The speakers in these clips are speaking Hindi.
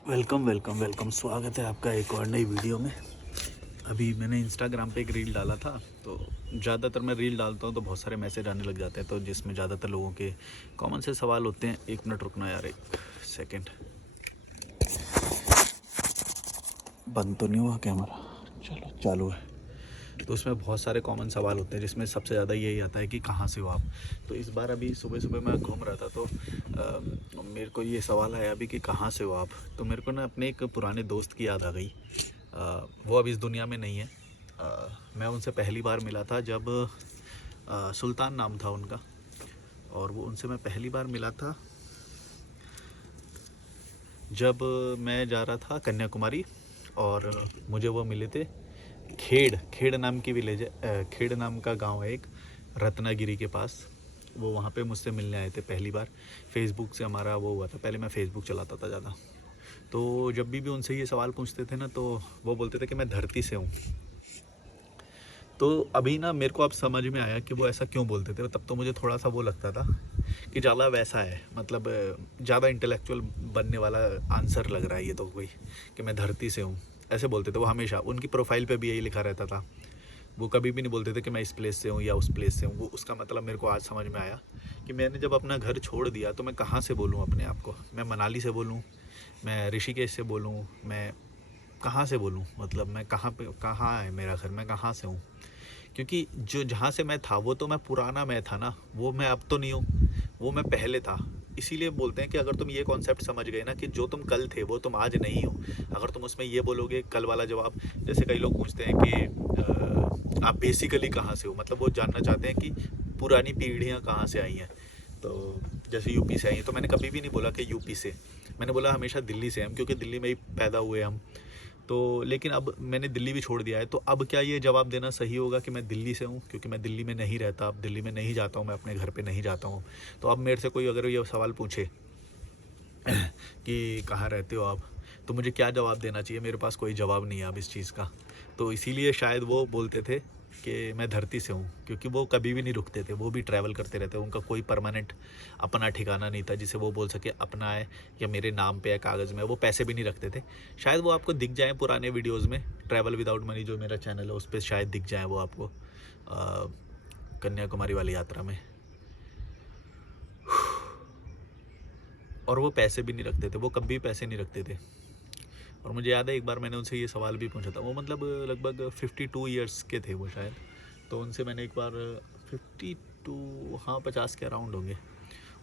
वेलकम वेलकम वेलकम, स्वागत है आपका एक और नई वीडियो में। अभी मैंने इंस्टाग्राम पे एक रील डाला था, तो ज़्यादातर मैं रील डालता हूँ तो बहुत सारे मैसेज आने लग जाते हैं, तो जिसमें ज़्यादातर लोगों के कॉमन से सवाल होते हैं। एक मिनट रुकना यार, एक सेकंड। बंद तो नहीं हुआ कैमरा? चलो चालू है। तो उसमें बहुत सारे कॉमन सवाल होते हैं, जिसमें सबसे ज़्यादा यही आता है कि कहाँ से हो आप। तो इस बार अभी सुबह सुबह मैं घूम रहा था, तो मेरे को ये सवाल आया अभी कि कहाँ से हो आप। तो मेरे को ना अपने एक पुराने दोस्त की याद आ गई। वो अब इस दुनिया में नहीं है। मैं उनसे पहली बार मिला था जब सुल्तान नाम था उनका, और वो उनसे मैं पहली बार मिला था जब मैं जा रहा था कन्याकुमारी, और मुझे वो मिले थे खेड़ खेड़ नाम की विलेज है। खेड़ नाम का गांव है एक, रत्नागिरी के पास। वो वहाँ पे मुझसे मिलने आए थे पहली बार। फेसबुक से हमारा वो हुआ था, पहले मैं फ़ेसबुक चलाता था ज़्यादा। तो जब भी उनसे ये सवाल पूछते थे ना, तो वो बोलते थे कि मैं धरती से हूँ। तो अभी ना मेरे को अब समझ में आया कि वो ऐसा क्यों बोलते थे। तब तो मुझे थोड़ा सा वो लगता था कि ज़्यादा वैसा है, मतलब ज़्यादा इंटेलेक्चुअल बनने वाला आंसर लग रहा है ये तो कोई, कि मैं धरती से हूँ। ऐसे बोलते थे वो हमेशा, उनकी प्रोफाइल पे भी यही लिखा रहता था। वो कभी भी नहीं बोलते थे कि मैं इस प्लेस से हूँ या उस प्लेस से हूँ। वो उसका मतलब मेरे को आज समझ में आया कि मैंने जब अपना घर छोड़ दिया तो मैं कहाँ से बोलूँ अपने आप को। मैं मनाली से बोलूँ, मैं ऋषिकेश से बोलूँ, मैं कहाँ से बोलूँ, मतलब मैं कहाँ पे, कहाँ है मेरा घर, मैं कहाँ से हूँ। क्योंकि जो जहाँ से मैं था वो तो मैं पुराना मैं था ना, वो मैं अब तो नहीं हूँ, वो मैं पहले था। इसीलिए बोलते हैं कि अगर तुम ये कॉन्सेप्ट समझ गए ना कि जो तुम कल थे वो तुम आज नहीं हो। अगर तुम उसमें ये बोलोगे कल वाला जवाब, जैसे कई लोग पूछते हैं कि आप बेसिकली कहाँ से हो, मतलब वो जानना चाहते हैं कि पुरानी पीढ़ियाँ कहाँ से आई हैं। तो जैसे यूपी से आई हैं, तो मैंने कभी भी नहीं बोला कि यूपी से, मैंने बोला हमेशा दिल्ली से हम, क्योंकि दिल्ली में ही पैदा हुए हम। तो लेकिन अब मैंने दिल्ली भी छोड़ दिया है, तो अब क्या ये जवाब देना सही होगा कि मैं दिल्ली से हूँ, क्योंकि मैं दिल्ली में नहीं रहता, अब दिल्ली में नहीं जाता हूँ, मैं अपने घर पे नहीं जाता हूँ। तो अब मेरे से कोई अगर ये सवाल पूछे कि कहाँ रहते हो आप, तो मुझे क्या जवाब देना चाहिए? मेरे पास कोई जवाब नहीं है अब इस चीज़ का। तो इसीलिए शायद वो बोलते थे कि मैं धरती से हूँ, क्योंकि वो कभी भी नहीं रुकते थे, वो भी ट्रैवल करते रहते, उनका कोई परमानेंट अपना ठिकाना नहीं था जिसे वो बोल सके अपना है या मेरे नाम पे है कागज़ में। वो पैसे भी नहीं रखते थे। शायद वो आपको दिख जाए पुराने वीडियोज़ में, ट्रैवल विदाउट मनी जो मेरा चैनल है उस पर शायद दिख जाए वो आपको, कन्याकुमारी वाली यात्रा में। और वो पैसे भी नहीं रखते थे, वो कभी पैसे नहीं रखते थे। और मुझे याद है एक बार मैंने उनसे ये सवाल भी पूछा था, वो मतलब लगभग 52 ईयर्स के थे वो शायद। तो उनसे मैंने एक बार 52, हाँ 50 के अराउंड होंगे,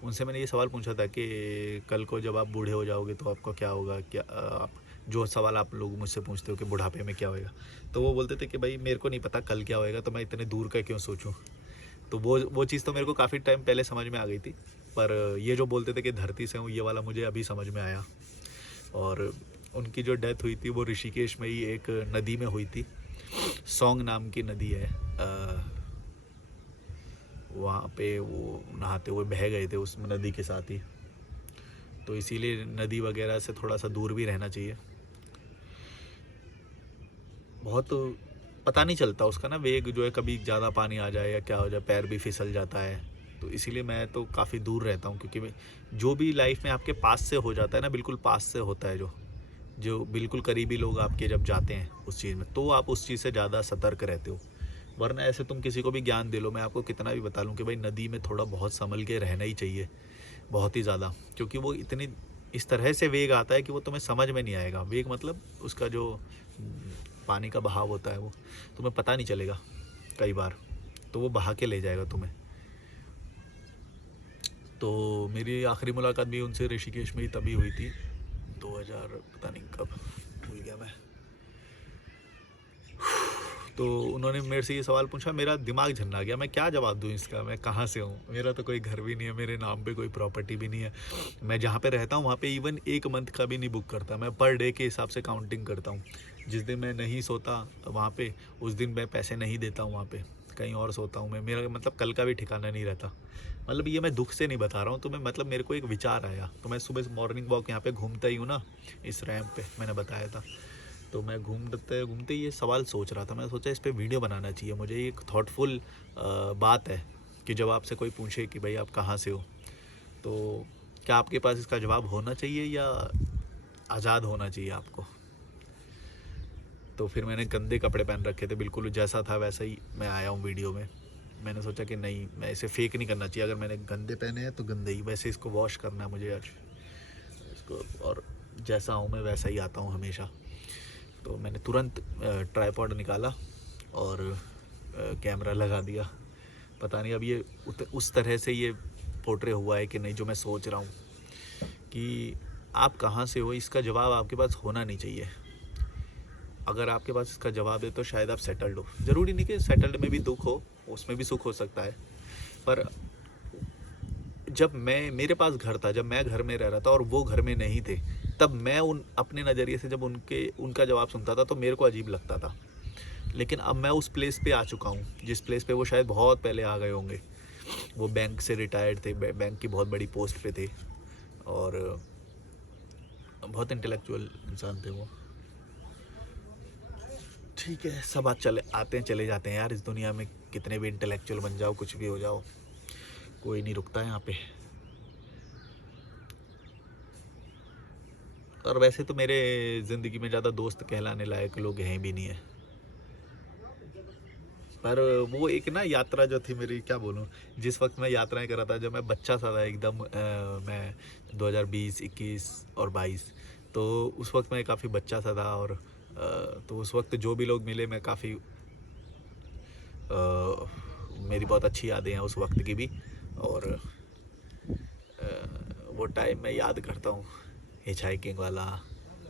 उनसे मैंने ये सवाल पूछा था कि कल को जब आप बूढ़े हो जाओगे तो आपका क्या होगा, क्या आप जो सवाल आप लोग मुझसे पूछते हो कि बुढ़ापे में क्या होएगा। तो वो बोलते थे कि भाई मेरे को नहीं पता कल क्या होएगा, तो मैं इतने दूर का क्यों सोचूं। तो वो चीज़ तो मेरे को काफ़ी टाइम पहले समझ में आ गई थी, पर ये जो बोलते थे कि धरती से हूँ, ये वाला मुझे अभी समझ में आया। और उनकी जो डेथ हुई थी वो ऋषिकेश में ही एक नदी में हुई थी, सौंग नाम की नदी है। वहाँ पे वो नहाते हुए बह गए थे उस नदी के साथ ही। तो इसीलिए नदी वगैरह से थोड़ा सा दूर भी रहना चाहिए। बहुत पता नहीं चलता उसका ना वेग जो है, कभी ज़्यादा पानी आ जाए या क्या हो जाए, पैर भी फिसल जाता है। तो इसीलिए मैं तो काफ़ी दूर रहता हूँ, क्योंकि जो भी लाइफ में आपके पास से हो जाता है ना, बिल्कुल पास से होता है, जो जो बिल्कुल करीबी लोग आपके जब जाते हैं उस चीज़ में, तो आप उस चीज़ से ज़्यादा सतर्क रहते हो। वरना ऐसे तुम किसी को भी ज्ञान दे लो, मैं आपको कितना भी बता लूँ कि भाई नदी में थोड़ा बहुत संभल के रहना ही चाहिए, बहुत ही ज़्यादा। क्योंकि वो इतनी इस तरह से वेग आता है कि वो तुम्हें समझ में नहीं आएगा। वेग मतलब उसका जो पानी का बहाव होता है वो तुम्हें पता नहीं चलेगा कई बार, तो वो बहा के ले जाएगा तुम्हें। तो मेरी आखिरी मुलाकात भी उनसे ऋषिकेश में ही तभी हुई थी, 2000 पता नहीं कब, भूल गया मैं। तो उन्होंने मेरे से ये सवाल पूछा, मेरा दिमाग झन्ना गया, मैं क्या जवाब दूँ इसका, मैं कहाँ से हूँ, मेरा तो कोई घर भी नहीं है, मेरे नाम पे कोई प्रॉपर्टी भी नहीं है, मैं जहाँ पे रहता हूँ वहाँ पे इवन एक मंथ का भी नहीं बुक करता, मैं पर डे के हिसाब से काउंटिंग करता हूँ। जिस दिन मैं नहीं सोता वहाँ पे, उस दिन मैं पैसे नहीं देता हूँ वहाँ पे, कहीं और सोता हूँ मैं, मेरा मतलब कल का भी ठिकाना नहीं रहता। मतलब ये मैं दुख से नहीं बता रहा हूँ तुम्हें, मतलब मेरे को एक विचार आया, तो मैं सुबह मॉर्निंग वॉक यहाँ पे घूमता ही हूँ ना, इस रैम्प पे मैंने बताया था। तो मैं घूमते घूमते ये सवाल सोच रहा था, मैं सोचा इस पे वीडियो बनाना चाहिए मुझे। एक थॉटफुल बात है कि जब आपसे कोई पूछे कि भाई आप कहाँ से हो, तो क्या आपके पास इसका जवाब होना चाहिए, या आज़ाद होना चाहिए आपको। तो फिर मैंने गंदे कपड़े पहन रखे थे, बिल्कुल जैसा था वैसा ही मैं आया हूँ वीडियो में। मैंने सोचा कि नहीं, मैं इसे फेक नहीं करना चाहिए, अगर मैंने गंदे पहने हैं तो गंदे ही, वैसे इसको वॉश करना है मुझे आज इसको, और जैसा हूँ मैं वैसा ही आता हूँ हमेशा। तो मैंने तुरंत ट्राइपॉड निकाला और कैमरा लगा दिया। पता नहीं अब ये उस तरह से ये पोर्ट्रे हुआ है कि नहीं जो मैं सोच रहा हूँ, कि आप कहाँ से हो इसका जवाब आपके पास होना नहीं चाहिए। अगर आपके पास इसका जवाब है तो शायद आप सेटल्ड हो। ज़रूरी नहीं कि सेटल्ड में भी दुख हो, उसमें भी सुख हो सकता है। पर जब मेरे पास घर था, जब मैं घर में रह रहा था और वो घर में नहीं थे, तब मैं अपने नज़रिए से जब उनका जवाब सुनता था तो मेरे को अजीब लगता था। लेकिन अब मैं उस प्लेस पे आ चुका हूँ जिस प्लेस पे वो शायद बहुत पहले आ गए होंगे। वो बैंक से रिटायर्ड थे, बैंक की बहुत बड़ी पोस्ट पे थे और बहुत इंटेलेक्चुअल इंसान थे वो। ठीक है, सब बात आते हैं चले जाते हैं यार, इस दुनिया में कितने भी इंटेलेक्चुअल बन जाओ, कुछ भी हो जाओ, कोई नहीं रुकता है यहाँ पे। और वैसे तो मेरे ज़िंदगी में ज़्यादा दोस्त कहलाने लायक लोग हैं भी नहीं है। पर वो एक ना यात्रा जो थी मेरी, क्या बोलूँ, जिस वक्त मैं यात्राएं कर रहा था, जब मैं बच्चा सा था एकदम, मैं 2020, 21 और 22, तो उस वक्त मैं काफ़ी बच्चा सा था। और तो उस वक्त जो भी लोग मिले, मैं काफ़ी मेरी बहुत अच्छी यादें हैं उस वक्त की भी। और वो टाइम मैं याद करता हूँ, हिच हाइकिंग वाला,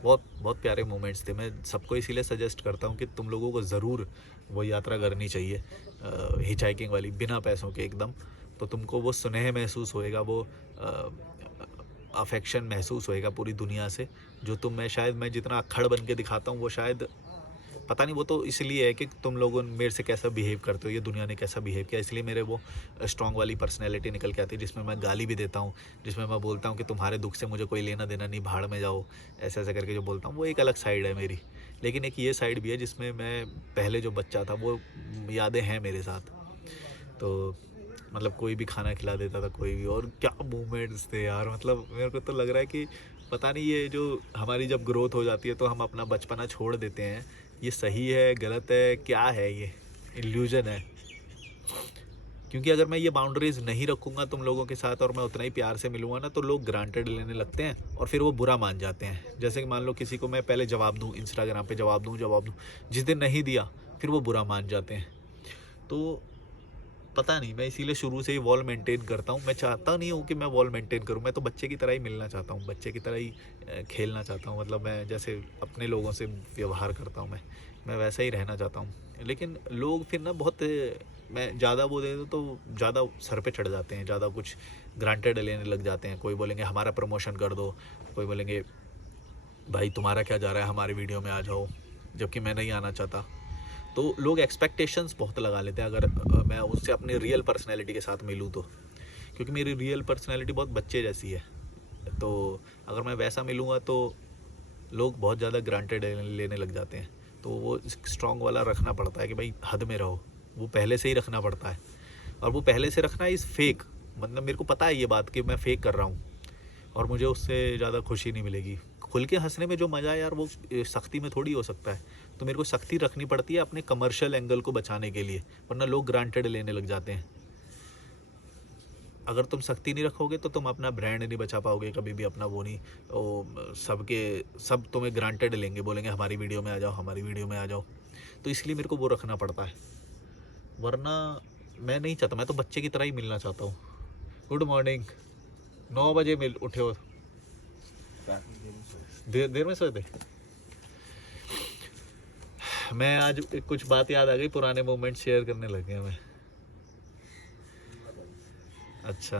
बहुत बहुत प्यारे मोमेंट्स थे। मैं सबको इसीलिए सजेस्ट करता हूँ कि तुम लोगों को ज़रूर वो यात्रा करनी चाहिए, हिच हाइकिंग वाली, बिना पैसों के एकदम। तो तुमको वो स्नेह महसूस होएगा, वो अफेक्शन महसूस होएगा पूरी दुनिया से, जो मैं शायद मैं जितना अक्खड़ बन के दिखाता हूँ वो शायद, पता नहीं, वो तो इसलिए है कि तुम लोगों मेरे से कैसा बिहेव करते हो, ये दुनिया ने कैसा बिहेव किया, इसलिए मेरे वो स्ट्रॉन्ग वाली पर्सनैलिटी निकल के आती है, जिसमें मैं गाली भी देता हूँ, जिसमें मैं बोलता हूँ कि तुम्हारे दुख से मुझे कोई लेना देना नहीं, भाड़ में जाओ, ऐसे ऐसे करके जो बोलता हूँ, वो एक अलग साइड है मेरी। लेकिन एक ये साइड भी है जिसमें मैं पहले जो बच्चा था वो यादें हैं मेरे साथ। तो मतलब कोई भी खाना खिला देता था, कोई भी, और क्या मूवमेंट्स थे यार। मतलब मेरे को तो लग रहा है कि पता नहीं, ये जो हमारी जब ग्रोथ हो जाती है तो हम अपना बचपना छोड़ देते हैं, ये सही है गलत है क्या है, ये इल्यूजन है। क्योंकि अगर मैं ये बाउंड्रीज नहीं रखूँगा तुम लोगों के साथ और मैं उतना ही प्यार से मिलूँगा ना, तो लोग ग्रांटेड लेने लगते हैं और फिर वो बुरा मान जाते हैं। जैसे कि मान लो किसी को मैं पहले जवाब दूँ, इंस्टाग्राम पे जवाब दूँ, जिस दिन नहीं दिया फिर वो बुरा मान जाते हैं। तो पता नहीं, मैं इसीलिए शुरू से ही वॉल मेंटेन करता हूँ। मैं चाहता नहीं हूँ कि मैं वॉल मेंटेन करूँ, मैं तो बच्चे की तरह ही मिलना चाहता हूँ, बच्चे की तरह ही खेलना चाहता हूँ। मतलब मैं जैसे अपने लोगों से व्यवहार करता हूँ, मैं वैसा ही रहना चाहता हूँ। लेकिन लोग फिर ना बहुत, मैं ज़्यादा वो दे दूँ तो ज़्यादा सर पे चढ़ जाते हैं, ज़्यादा कुछ ग्रांटेड लेने लग जाते हैं। कोई बोलेंगे हमारा प्रमोशन कर दो, कोई बोलेंगे भाई तुम्हारा क्या जा रहा है, हमारे वीडियो में आ जाओ, जबकि मैं नहीं आना चाहता। तो लोग एक्सपेक्टेशंस बहुत लगा लेते हैं अगर मैं उससे अपनी रियल पर्सनैलिटी के साथ मिलूँ तो, क्योंकि मेरी रियल पर्सनैलिटी बहुत बच्चे जैसी है। तो अगर मैं वैसा मिलूँगा तो लोग बहुत ज़्यादा ग्रांटेड लेने लग जाते हैं। तो वो स्ट्रॉन्ग वाला रखना पड़ता है कि भाई हद में रहो, वो पहले से ही रखना पड़ता है। और वो पहले से रखना इज़ फेक, मतलब मेरे को पता है ये बात कि मैं फ़ेक कर रहा हूँ और मुझे उससे ज़्यादा खुशी नहीं मिलेगी। खुल के हंसने में जो मज़ा है यार, वो सख्ती में थोड़ी हो सकता है। तो मेरे को सख्ती रखनी पड़ती है अपने कमर्शियल एंगल को बचाने के लिए, वरना लोग ग्रांटेड लेने लग जाते हैं। अगर तुम सख्ती नहीं रखोगे तो तुम अपना ब्रांड नहीं बचा पाओगे कभी भी, अपना वो नहीं, सब तुम्हें ग्रांटेड लेंगे, बोलेंगे हमारी वीडियो में आ जाओ, हमारी वीडियो में आ जाओ। तो इसलिए मेरे को वो रखना पड़ता है, वरना मैं नहीं चाहता। मैं तो बच्चे की तरह ही मिलना चाहता हूँ। गुड मॉर्निंग, 9 बजे मिल उठे हो? देर में सोए थे? मैं आज कुछ बात याद आ गई, पुराने मोमेंट शेयर करने लग गया मैं। अच्छा,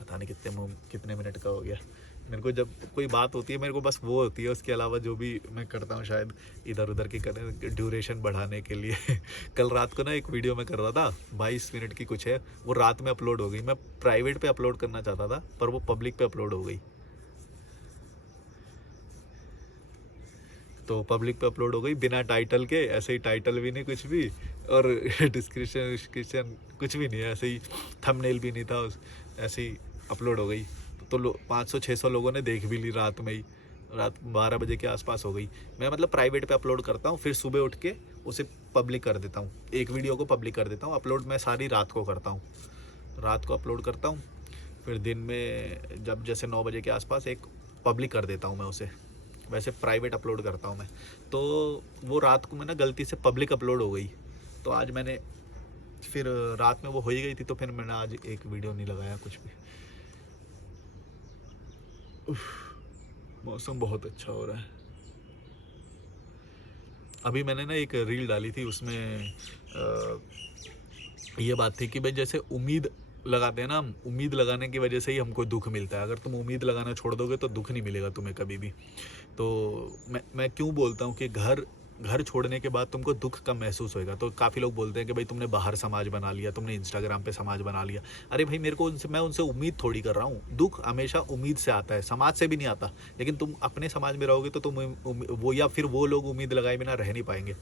पता नहीं कितने मिनट का हो गया। मेरे को जब कोई बात होती है मेरे को बस वो होती है, उसके अलावा जो भी मैं करता हूँ शायद इधर उधर की करें ड्यूरेशन बढ़ाने के लिए। कल रात को ना एक वीडियो में कर रहा था, 22 मिनट की कुछ है, वो रात में अपलोड हो गई। मैं प्राइवेट पे अपलोड करना चाहता था पर वो पब्लिक पे अपलोड हो गई। तो पब्लिक पे अपलोड हो गई बिना टाइटल के, ऐसे ही टाइटल भी नहीं कुछ भी, और डिस्क्रिप्शन डिस्क्रिप्शन कुछ भी नहीं है, ऐसे ही थंबनेल भी नहीं था ऐसे ही अपलोड हो गई। तो 500-600 लोगों ने देख भी ली रात में ही, रात 12 बजे के आसपास हो गई। मैं मतलब प्राइवेट पे अपलोड करता हूँ, फिर सुबह उठ के उसे पब्लिक कर देता हूँ, एक वीडियो को पब्लिक कर देता हूँ। अपलोड मैं सारी रात को करता हूँ, रात को अपलोड करता हूँ, फिर दिन में जब जैसे 9 बजे के आसपास एक पब्लिक कर देता हूँ मैं उसे। वैसे प्राइवेट अपलोड करता हूँ मैं, तो वो रात को मैं ना गलती से पब्लिक अपलोड हो गई, तो आज मैंने फिर रात में वो हो ही गई थी, तो फिर मैंने आज एक वीडियो नहीं लगाया कुछ भी। मौसम बहुत अच्छा हो रहा है। अभी मैंने ना एक रील डाली थी, उसमें ये बात थी कि भाई जैसे उम्मीद लगाते हैं ना हम, उम्मीद लगाने की वजह से ही हमको दुख मिलता है। अगर तुम उम्मीद लगाना छोड़ दोगे तो दुख नहीं मिलेगा तुम्हें कभी भी। तो मैं क्यों बोलता हूँ कि घर घर छोड़ने के बाद तुमको दुख कम महसूस होएगा। तो काफ़ी लोग बोलते हैं कि भाई तुमने बाहर समाज बना लिया, तुमने इंस्टाग्राम पे समाज बना लिया। अरे भाई मेरे को उनसे, मैं उनसे उम्मीद थोड़ी कर रहा हूँ। दुख हमेशा उम्मीद से आता है, समाज से भी नहीं आता। लेकिन तुम अपने समाज में रहोगे तो तुम वो, या फिर वो लोग उम्मीद लगाए बिना रह नहीं पाएंगे।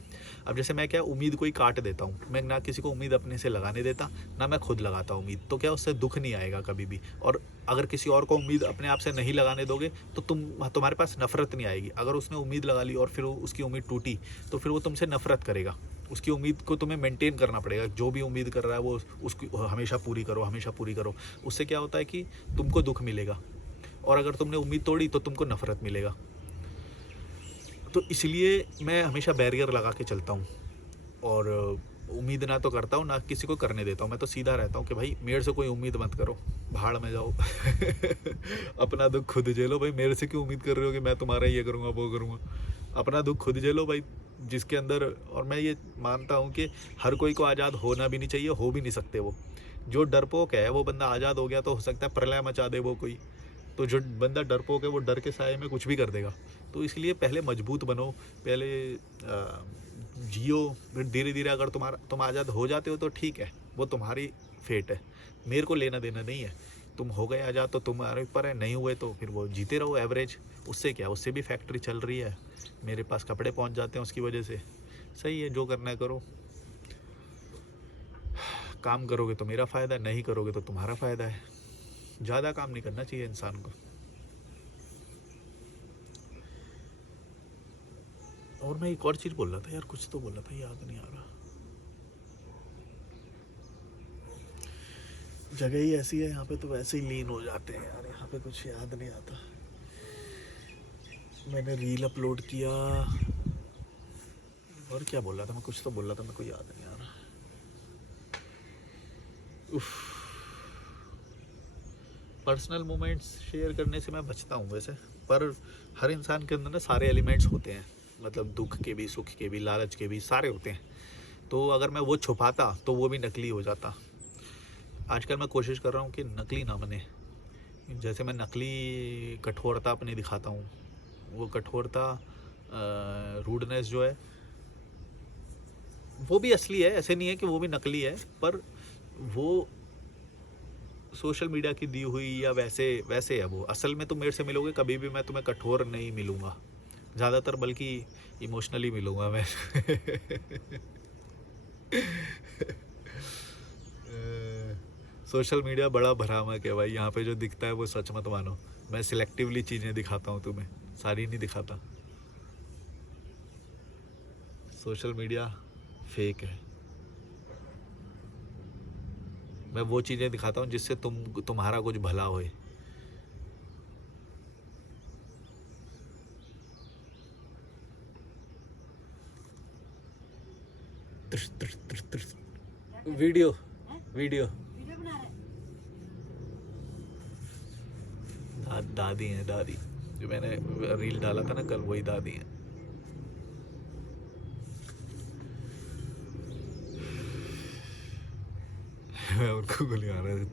अब जैसे मैं क्या उम्मीद कोई काट देता हूँ, मैं ना किसी को उम्मीद अपने से लगाने देता, ना मैं खुद लगाता उम्मीद, तो क्या उससे दुख नहीं आएगा कभी भी। और अगर किसी और को उम्मीद अपने आप से नहीं लगाने दोगे तो तुम्हारे पास नफरत नहीं आएगी। अगर उसने उम्मीद लगा ली और फिर उसकी उम्मीद टूटी तो फिर वो तुमसे नफरत करेगा। उसकी उम्मीद को तुम्हें मेंटेन करना पड़ेगा। जो भी उम्मीद कर रहा है वो उसकी हमेशा पूरी करो, हमेशा पूरी करो। उससे क्या होता है कि तुमको दुख मिलेगा, और अगर तुमने उम्मीद तोड़ी तो तुमको नफरत मिलेगा। तो इसलिए मैं हमेशा बैरियर लगा के चलता हूँ, और उम्मीद ना तो करता हूँ ना किसी को करने देता हूँ। मैं तो सीधा रहता हूँ कि भाई मेरे से कोई उम्मीद मत करो, भाड़ में जाओ। अपना दुख खुद झेलो भाई, मेरे से क्यों उम्मीद कर रहे हो कि मैं तुम्हारा ये करूँगा वो करूँगा। अपना दुख खुद झेलो भाई, जिसके अंदर। और मैं ये मानता हूँ कि हर कोई को आज़ाद होना भी नहीं चाहिए, हो भी नहीं सकते वो। जो डरपोक है वो बंदा आज़ाद हो गया तो हो सकता है प्रलय मचा दे वो कोई। तो जो बंदा डरपोक है वो डर के साए में कुछ भी कर देगा। तो इसलिए पहले मजबूत बनो, पहले जियो, फिर धीरे धीरे अगर तुम आज़ाद हो जाते हो तो ठीक है, वो तुम्हारी फेट है, मेरे को लेना देना नहीं है। तुम हो गए आज़ाद तो तुम्हारे ऊपर है, नहीं हुए तो फिर वो जीते रहो एवरेज। उससे क्या, उससे भी फैक्ट्री चल रही है, मेरे पास कपड़े पहुंच जाते हैं उसकी वजह से। सही है, जो करना है करो। काम करोगे तो मेरा फ़ायदा है, नहीं करोगे तो तुम्हारा फ़ायदा है। ज़्यादा काम नहीं करना चाहिए इंसान को। और मैं एक और चीज़ बोल रहा था यार, कुछ तो बोल रहा था, याद नहीं आ रहा। जगह ही ऐसी है यहाँ पे, तो वैसे ही लीन हो जाते हैं यार, यहाँ पे कुछ याद नहीं आता। मैंने रील अपलोड किया, और क्या बोल रहा था मैं, कुछ तो बोल रहा था, मेरे को याद नहीं आ रहा। पर्सनल मोमेंट्स शेयर करने से मैं बचता हूँ वैसे, पर हर इंसान के अंदर ना सारे एलिमेंट्स होते हैं, मतलब दुख के भी, सुख के भी, लालच के भी, सारे होते हैं। तो अगर मैं वो छुपाता तो वो भी नकली हो जाता। आजकल मैं कोशिश कर रहा हूँ कि नकली ना बने। जैसे मैं नकली कठोरता अपनी दिखाता हूँ, वो कठोरता, रूडनेस जो है वो भी असली है, ऐसे नहीं है कि वो भी नकली है, पर वो सोशल मीडिया की दी हुई या वैसे वैसे है वो। असल में तुम मेरे से मिलोगे कभी भी मैं तुम्हें कठोर नहीं मिलूँगा ज़्यादातर, बल्कि इमोशनली मिलूँगा मैं। सोशल मीडिया बड़ा भ्रामक है भाई, यहाँ पे जो दिखता है वो सच मत मानो। मैं सिलेक्टिवली चीज़ें दिखाता हूँ तुम्हें, सारी नहीं दिखाता। सोशल मीडिया फेक है। मैं वो चीज़ें दिखाता हूँ जिससे तुम्हारा कुछ भला होए। वीडियो वीडियो दादी हैं, दादी। जो मैंने रील डाला था ना कल, वही दादी हैं। उनको गोली आ रहे थे।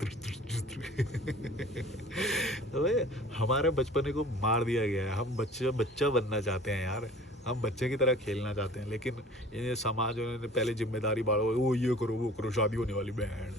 तो हमारे बचपने को मार दिया गया है। हम बच्चा बनना चाहते हैं यार, हम बच्चे की तरह खेलना चाहते हैं, लेकिन ये समाज ने पहले जिम्मेदारी बांटो, वो ये करो वो करो, शादी होने वाली बहन।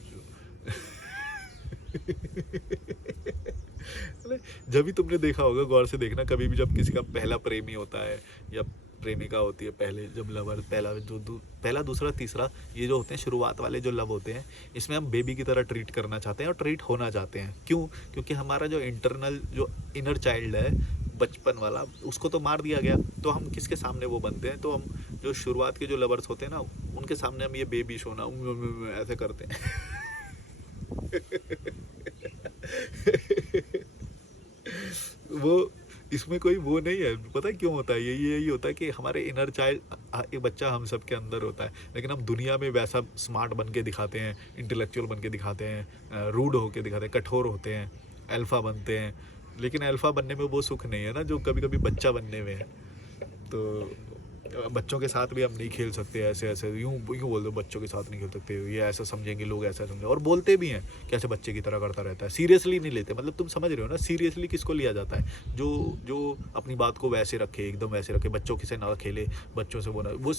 जब भी तुमने देखा होगा, गौर से देखना, कभी भी जब किसी का पहला प्रेमी होता है या प्रेमिका होती है, पहले जब लवर, पहला दूसरा तीसरा, ये जो होते हैं शुरुआत वाले जो लव होते हैं, इसमें हम बेबी की तरह ट्रीट करना चाहते हैं और ट्रीट होना चाहते हैं। क्यों? क्योंकि हमारा जो इंटरनल जो इनर चाइल्ड है, बचपन वाला, उसको तो मार दिया गया, तो हम किसके सामने वो बनते हैं? तो हम जो शुरुआत के जो लवर्स होते हैं ना, उनके सामने हम ये बेबी शोना ऐसे करते हैं। वो इसमें कोई वो नहीं है, पता है क्यों होता है? यही होता है कि हमारे इनर चाइल्ड, एक बच्चा हम सब के अंदर होता है, लेकिन हम दुनिया में वैसा स्मार्ट बन के दिखाते हैं, इंटेलेक्चुअल बन के दिखाते हैं, रूड होके दिखाते हैं, कठोर होते हैं, अल्फा बनते हैं। लेकिन अल्फा बनने में वो सुख नहीं है ना जो कभी कभी बच्चा बनने में है। तो बच्चों के साथ भी हम नहीं खेल सकते, ऐसे यूँ बोल दो, बच्चों के साथ नहीं खेल सकते, ये ऐसा समझेंगे लोग, ऐसा समझेंगे, और बोलते भी हैं कैसे बच्चे की तरह करता रहता है, सीरियसली नहीं लेते। मतलब तुम समझ रहे हो ना, सीरियसली किसको लिया जाता है? जो अपनी बात को वैसे रखे, एकदम वैसे रखे, बच्चों के से ना खेले, बच्चों से वो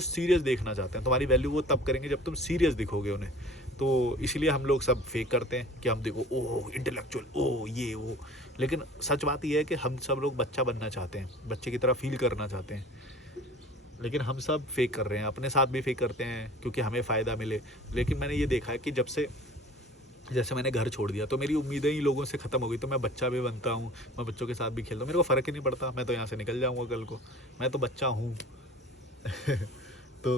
सीरियस देखना चाहते हैं। तुम्हारी वैल्यू वो तब करेंगे जब तुम सीरियस दिखोगे उन्हें। तो इसीलिए हम लोग सब फेक करते हैं कि हम देखो ओह इंटेलेक्चुअल, ओह ये वो। लेकिन सच बात यह है कि हम सब लोग बच्चा बनना चाहते हैं, बच्चे की तरह फील करना चाहते हैं, लेकिन हम सब फेक कर रहे हैं, अपने साथ भी फेक करते हैं क्योंकि हमें फ़ायदा मिले। लेकिन मैंने ये देखा है कि जब से जैसे मैंने घर छोड़ दिया तो मेरी उम्मीदें ही लोगों से ख़त्म हो गई। तो मैं बच्चा भी बनता हूँ, मैं बच्चों के साथ भी खेलता हूँ, मेरे को फ़र्क ही नहीं पड़ता, मैं तो यहाँ से निकल जाऊँगा कल को, मैं तो बच्चा हूँ। तो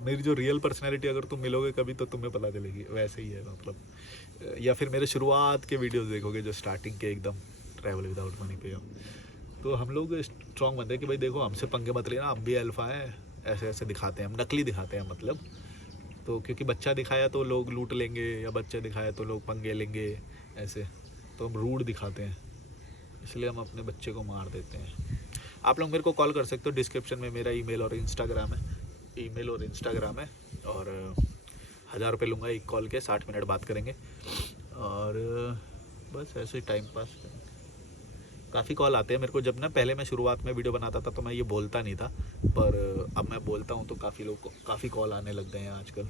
मेरी जो रियल पर्सनैलिटी अगर तुम मिलोगे कभी तो तुम्हें पता चलेगी, वैसे ही है मतलब। या फिर मेरे शुरुआत के वीडियोज़ देखोगे जो स्टार्टिंग के एकदम, ट्रैवल विदाउट मनी पे, तो हम लोग स्ट्रॉन्ग बनते हैं कि भाई देखो हमसे पंगे मत लेना, हम भी अल्फा हैं, ऐसे ऐसे दिखाते हैं हम, नकली दिखाते हैं मतलब। तो क्योंकि बच्चा दिखाया तो लोग लूट लेंगे, या बच्चा दिखाया तो लोग पंगे लेंगे, ऐसे तो हम रूड दिखाते हैं, इसलिए हम अपने बच्चे को मार देते हैं। आप लोग मेरे को कॉल कर सकते हो, डिस्क्रिप्शन में मेरा ईमेल और इंस्टाग्राम है, और 1000 रुपये लूँगा एक कॉल के, 60 मिनट बात करेंगे, और बस ऐसे टाइम पास करेंगे। काफ़ी कॉल आते हैं मेरे को, जब ना पहले मैं शुरुआत में वीडियो बनाता था तो मैं ये बोलता नहीं था, पर अब मैं बोलता हूँ तो काफ़ी लोग को काफ़ी कॉल आने लग गए हैं आजकल।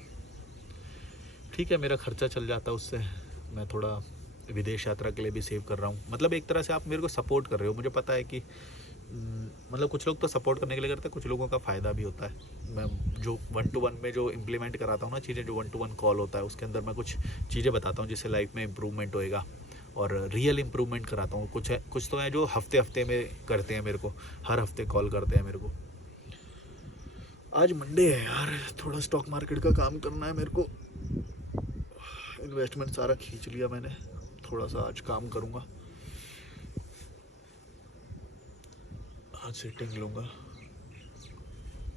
ठीक है, मेरा खर्चा चल जाता है उससे, मैं थोड़ा विदेश यात्रा के लिए भी सेव कर रहा हूँ। मतलब एक तरह से आप मेरे को सपोर्ट कर रहे हो, मुझे पता है कि मतलब कुछ लोग तो सपोर्ट करने के लिए करते हैं, कुछ लोगों का फ़ायदा भी होता है। मैं जो 1-to-1 में जो इम्प्लीमेंट कराता हूँ ना चीज़ें, जो 1-to-1 कॉल होता है उसके अंदर मैं कुछ चीज़ें बताता हूँ जिससे लाइफ में इम्प्रूवमेंट होएगा, और रियल इम्प्रूवमेंट कराता हूँ। कुछ तो हैं जो हफ्ते में करते हैं मेरे को, हर हफ्ते कॉल करते हैं मेरे को। आज मंडे है यार, थोड़ा स्टॉक मार्केट का काम करना है मेरे को, इन्वेस्टमेंट सारा खींच लिया मैंने, थोड़ा सा आज काम करूँगा, आज सिटिंग लूँगा,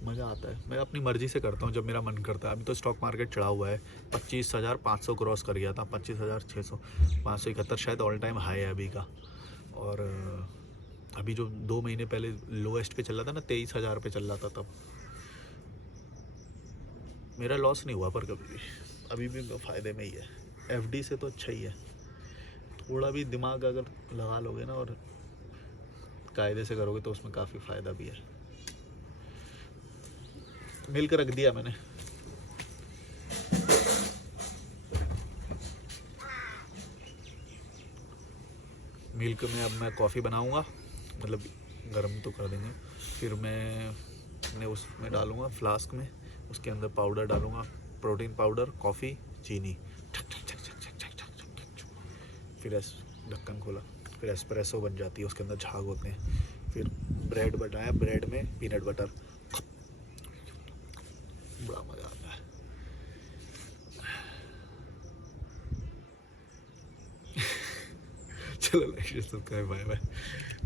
मज़ा आता है। मैं अपनी मर्ज़ी से करता हूँ जब मेरा मन करता है। अभी तो स्टॉक मार्केट चढ़ा हुआ है, 25,500 क्रॉस कर गया था, 25,600, 571 शायद ऑल टाइम हाई है अभी का। और अभी जो 2 महीने पहले लोएस्ट पे चल रहा था ना, 23,000 पे चल रहा था, तब मेरा लॉस नहीं हुआ, पर कभी भी अभी भी फ़ायदे में ही है। एफडी से तो अच्छा ही है, थोड़ा भी दिमाग अगर लगा लोगे ना और कायदे से करोगे तो उसमें काफ़ी फ़ायदा भी है। मिल्क रख दिया मैंने, मिल्क में अब मैं कॉफ़ी बनाऊंगा, मतलब गर्म तो कर देंगे, फिर मैं उसमें डालूंगा फ्लास्क में, उसके अंदर पाउडर डालूंगा, प्रोटीन पाउडर, कॉफ़ी, चीनी, फिर ढक्कन खोला, फिर एस्प्रेसो बन जाती है, उसके अंदर झाग होते हैं। फिर ब्रेड बनाया, ब्रेड में पीनट बटर, बड़ा मज़ा आता है। चलो लाइक सब्सक्राइब, बाय बाय।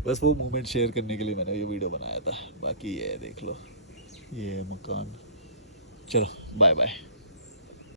बस वो मोमेंट शेयर करने के लिए मैंने ये वीडियो बनाया था, बाकी ये देख लो, ये मकान। चलो बाय बाय।